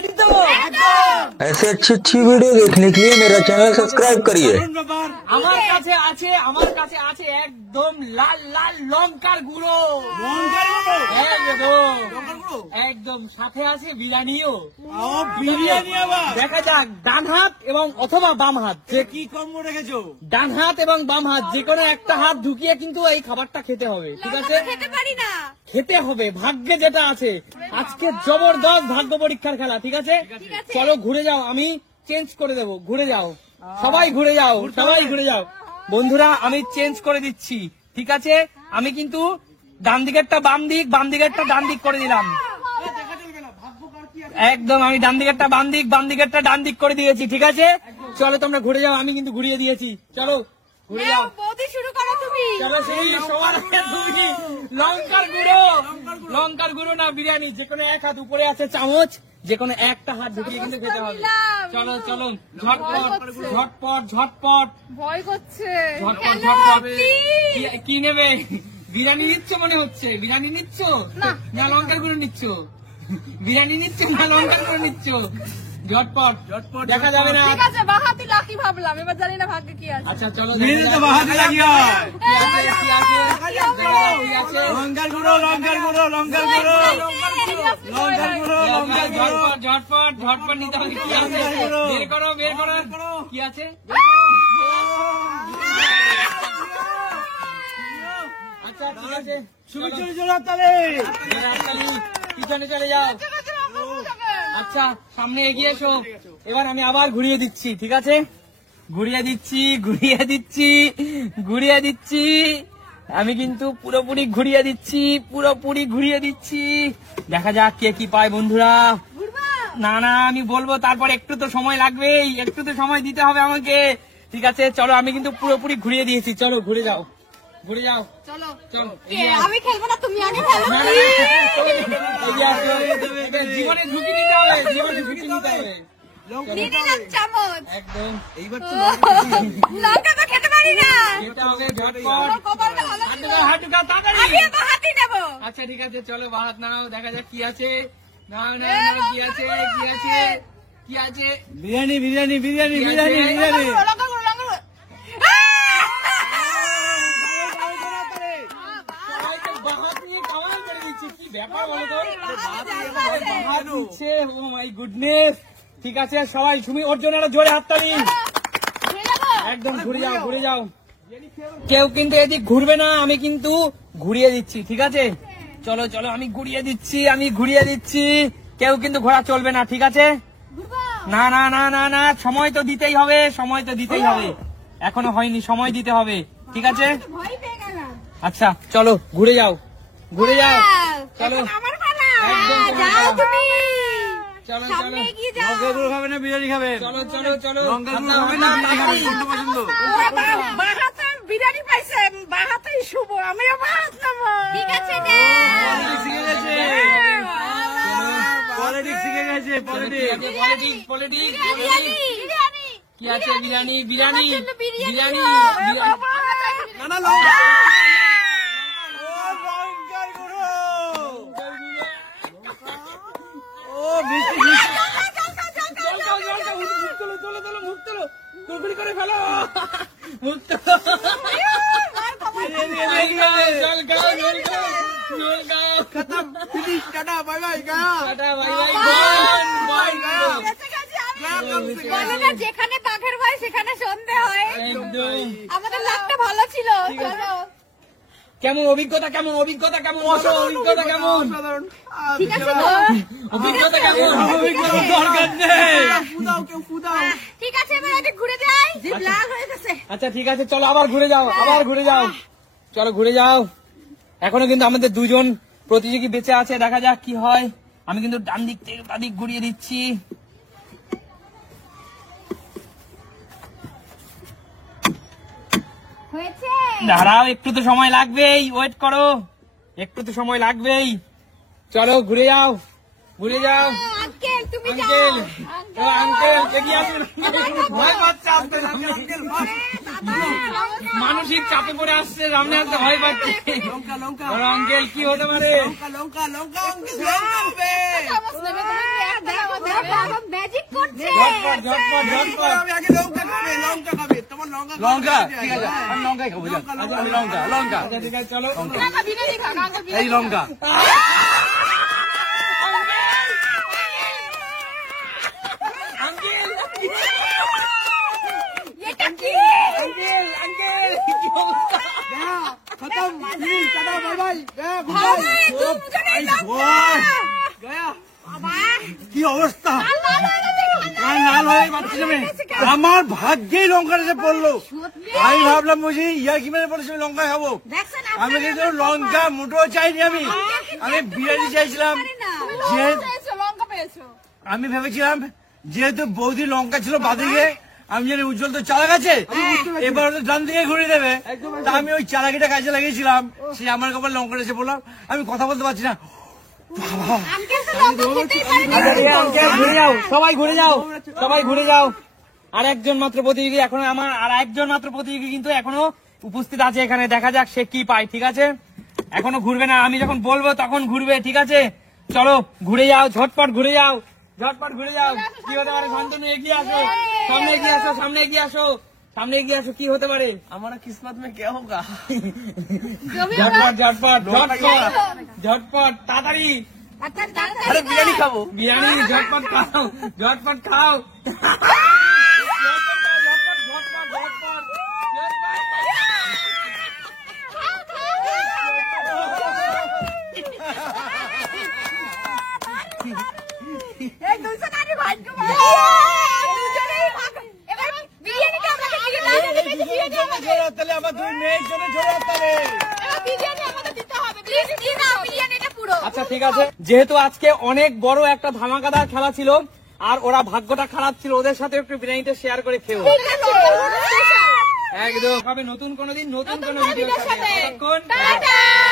Ready तो? ऐसे अच्छी अच्छी वीडियो देखने के लिए मेरा चैनल सब्सक्राइब करिए। আমার কাছে আছে একদম লাল লাল লঙ্কার গুঁড়ো, একদম সাথে আছে বিরিয়ানিও। বিরিয়ানি আবার দেখা যাক ডান হাত এবং অথবা বাম হাত, যে কি কম্বো রেখেছো? ডান হাত এবং বাম হাত যে কোনো একটা হাত ঢুকিয়ে কিন্তু এই খাবারটা খেতে হবে, ঠিক আছে? খেতে পারি না, খেতে হবে, ভাগ্যে যেটা আছে। আজকে জবরদস্ত ভাগ্য পরীক্ষার খেলা, ঠিক আছে? চলো ঘুরে যাও, আমি চেঞ্জ করে দেবো, ঘুরে যাও, সবাই ঘুরে যাও, সবাই ঘুরে যাও। বন্ধুরা আমি চেঞ্জ করে দিচ্ছি, ঠিক আছে? আমি কিন্তু ডান দিকেরটা বাম দিক, বাম দিকেরটা ডান দিক করে দিলাম। একদম আমি ডান দিকেরটা বাম দিক, বাম দিকেরটা ডান দিক করে দিয়েছি, ঠিক আছে? চলো তোমরা ঘুরে যাও, আমি কিন্তু ঘুরিয়ে দিয়েছি। চলো ঘুরে যাও, বৌদি শুরু করো তুমি। চলো সেই সবার আগে তুমি লঙ্কার গুঁড়ো, লঙ্কার গুঁড়ো না বিরিয়ানি, যে কোনো এক হাত উপরে আছে চামচ, যে কোনো একটা হাত ঢুকিয়ে কিন্তু খেতে হবে। চলো চলো ঝটপট ঝটপট ঝটপট, ভয় করছে। ঝটপট ঝটপট। কি নেবে? বিরিয়ানি নিচ্ছ মনে হচ্ছে, বিরিয়ানি নিচ্ছ না লঙ্কার গুঁড়ো নিচ্ছ? বিরিয়ানি নিচ্ছ না লঙ্কার গুঁড়ো নিচ্ছ? ঝটপট ঝটপট, দেখা যাবে না। ঠিক আছে, বাহাতি লাকি ভাবলাম, এবার জানি না ভাগ্যে কি আছে। আচ্ছা চলো, বাহাতি লাগিয়া কি আছে? লঙ্কার গুঁড়ো, লঙ্কার গুঁড়ো, লঙ্কার গুঁড়ো, লঙ্কার গুঁড়ো, লঙ্কার গুঁড়ো। ঝটপট ঝটপট নিতে হবে। কি আছে? বের করো, বের করো, কি আছে? আচ্ছা ঠিক আছে, শুভেচ্ছা জোড়ার তালে। পিছনে চলে যাও। আচ্ছা সামনে এগিয়ে এসো। এবার আমি আবার ঘুরিয়ে দিচ্ছি, ঠিক আছে? ঘুরিয়ে দিচ্ছি, ঘুরিয়ে দিচ্ছি, ঘুরিয়ে দিচ্ছি। আমি কিন্তু পুরোপুরি ঘুরিয়ে দিচ্ছি, পুরোপুরি ঘুরিয়ে দিচ্ছি। দেখা যাক কে কি পায় বন্ধুরা। না না আমি বলবো, তারপর একটু তো সময় লাগবেই, একটু তো সময় দিতে হবে আমাকে, ঠিক আছে? চলো আমি কিন্তু পুরোপুরি ঘুরিয়ে দিয়েছি। চলো ঘুরে যাও, ঘুরে যাও। চলো চলো আমি খেলবো না, তুমি আগে খেলো। জীবনে ঝুঁকি নিতে হবে, জীবনে ঝুঁকি নিতে হবে। চামচ একদম এইবার তো লঙ্কা তো খেতে পারি না। খেতে হবে ঝটপট। কপালটা ভালো ছিল। হাত ঢুকাও, তাড়াতাড়ি। আমি বাহাতি নেবো। আচ্ছা ঠিক আছে, চলো বাহাত নাও, দেখা যাক কি আছে। নাও নাও নাও, কি আছে, কি আছে, কি আছে? বিরিয়ানি, বিরিয়ানি, বিরিয়ানি, বিরিয়ানি, বিরিয়ানি। লঙ্কা গুঁড়ো, লঙ্কা গুঁড়ো। সবাই তো বাহাত নিয়ে কামাল করে দিচ্ছে, কি ব্যাপার বলো তো? বাহাত দিচ্ছে, ও মাই গুডনেস। ঠিক আছে সবাই, তুমি ওর জন্য একটা জোরে হাততালি। একদম ঘুরে যাও, ঘুরে যাও। কেউ কিন্তু এদিক ঘুরবে না, আমি কিন্তু ঘুরিয়ে দিচ্ছি, ঠিক আছে? চলো চলো আমি ঘুরিয়ে দিচ্ছি, আমি ঘুরিয়ে দিচ্ছি। কেউ কিন্তু ঘোরা চলবে না, ঠিক আছে? না না না না না, সময় তো দিতেই হবে, সময় তো দিতেই হবে। এখনো হয়নি, সময় দিতে হবে, ঠিক আছে? ভয় পেয়ে গেলাম। আচ্ছা চলো ঘুরে যাও, ঘুরে যাও। চলো এখন আমার পালা। একদম তোমার যাও পালা। তুমি। চলো সামনে চলো এগিয়ে যাও। লঙ্কার গুঁড়ো খাবে না বিরিয়ানি খাবে? চলো চলো চলো। লঙ্কার গুঁড়ো খাবে না বিরিয়ানি খাবে? কোনটা পছন্দ? বাহাতে বিরিয়ানি পাইছে, বাহাতেই শুভ, আমিও বাহাত নেবো। ঠিক আছে পলিটিক্স শিখে গেছে, পলিটিক্স শিখে গেছে, politics. Politics politics biryani biryani কি আছে? বিরিয়ানি বিরিয়ানি বিরিয়ানি। না না লঙ্কা, ও লঙ্কার গুঁড়ো, ও মিষ্টি মিষ্টি। মুখ তোলো, কুরকুরি করে ফেলো, মুখ তোলো। জল খাও, জল খাও, জল খাও। খতম, ফিনিশ, টাটা, বাই বাই, গায়া। Tata, bye bye, bye bye, গায়া। বলে না, যেখানে বাঘের ভয় সেখানে সন্ধে হয়। একদম। আমাদের লাকটা ভালো ছিল। চলো কেমন অভিজ্ঞতা, কেমন অভিজ্ঞতা, কেমন বলো, অভিজ্ঞতা কেমন? অসাধারণ। ঠিক আছে তো? অভিজ্ঞতা কেমন? অভিজ্ঞতার দরকার নেই। ফুদাও, কেউ ফুদাও। ঠিক আছে, এবার আগে ঘুরে যাই, জিভ লাল হয়ে গেছে। আচ্ছা ঠিক আছে, চলো আবার ঘুরে যাও, আবার ঘুরে যাও। চলো ঘুরে যাও। এখনো কিন্তু আমাদের দুজন প্রতিযোগী বেঁচে আছে, দেখা যাক কি হয়। আমি কিন্তু ডান দিক থেকে বাঁ দিক ঘুরিয়ে দিচ্ছি। হয়েছে? দাঁড়াও, একটু তো সময় লাগবেই, ওয়েট করো, একটু তো সময় লাগবেই। চলো ঘুরে যাও, ঘুরে যাও। আঙ্কেল তুমি যাও। আঙ্কেল, ও আঙ্কেল এগিয়ে আসুন। ভয় পাচ্ছে আসতে, মানসিক চাপে পড়ে আসছে, সামনে আসতে ভয় পাচ্ছে। লঙ্কা, লঙ্কা, বড় আঙ্কেল কি হতে পারে? লঙ্কা, লঙ্কা, লঙ্কা, লঙ্কা হবে। চামচ নেবে তুমি, কি একটা আমাদের বাবা ম্যাজিক করছে ঝটপট ঝটপট আমি আগে লঙ্কা খাবে তোমার লঙ্কা লঙ্কা ঠিক আছে আমি লঙ্কাই খাবো যান আমি লঙ্কা আচ্ছা ঠিক আছে চলো কাকা বিরিয়ানি খা কাকা এই লঙ্কা এটা কি আঙ্কেল কি অবস্থা খতম ফিনিশ টাটা বাই বাই ভাই দুজনে গয়া বাবা কি অবস্থা লাল লাল হয়ে বাচ্চা যাবে আমার ভাগ্যেই লঙ্কাটা এসে পড়লো আমি ভাবলাম বুঝি ইয়ার কি মেরে পড়েছে আমি লঙ্কা খাবো দেখছেন আমি কিন্তু লঙ্কা মোটেও চাইনি আমি বিরিয়ানি চাইছিলাম যে লঙ্কা পেয়েছো আমি ভেবেছিলাম যেহেতু বৌদি লঙ্কা ছিল বাদিকে আমি জানি উজ্জ্বল তো চালাক আছে এবার তো ডান দিকে ঘুরিয়ে দেবে তা আমি ওই চালাকিটা কাজে লাগিয়েছিলাম সে আমার কপালে লঙ্কাটা এসে বললাম আমি কথা বলতে পারছি না আঙ্কেল তো লঙ্কা খেতেই পারে না আঙ্কেল ঘুরে যাও সবাই ঘুরে যাও আর একজন মাত্র প্রতিযোগী এখনো আমার আর একজন মাত্র প্রতিযোগী কিন্তু এখনো উপস্থিত আছে এখানে দেখা যাক সে কি পায় ঠিক আছে এখনো ঘুরবে না আমি যখন বলবো তখন ঘুরবে ঠিক আছে চলো ঘুরে যাও ঝটপট ঘুরে যাও কি হতে পারে শান্তনু এগিয়ে আসো সামনে এগিয়ে আসো কি হতে পারে আমার কিসমত মে কে হোগা ঝটপট তাড়াতাড়ি আরে বিরিয়ানি খাবো বিরিয়ানি ঝটপট খাও এই দুজনেরই ভাগ্য ভালো দুজনেই ভাগ্য এবার বিরিয়ানিটা আমাকে দিয়ে দাও বিরিয়ানি আমাকে তাহলে আমার দুই মেয়ের জন্য ঝরে তাহলে এবার বিরিয়ানি আমাকে দিতে হবে প্লিজ দিয়ে দাও বিরিয়ানিটা পুরো আচ্ছা ঠিক আছে যেহেতু আজকে অনেক বড় একটা ধামাকাদার খেলা ছিল আর ওরা ভাগ্যটা খারাপ ছিল ওদের সাথে একটু বিরিয়ানিটা শেয়ার করে খেও ঠিক আছে একদম হবে নতুন কোনো দিন নতুন কোনো ভিডিওর সাথে ততক্ষণ টাটা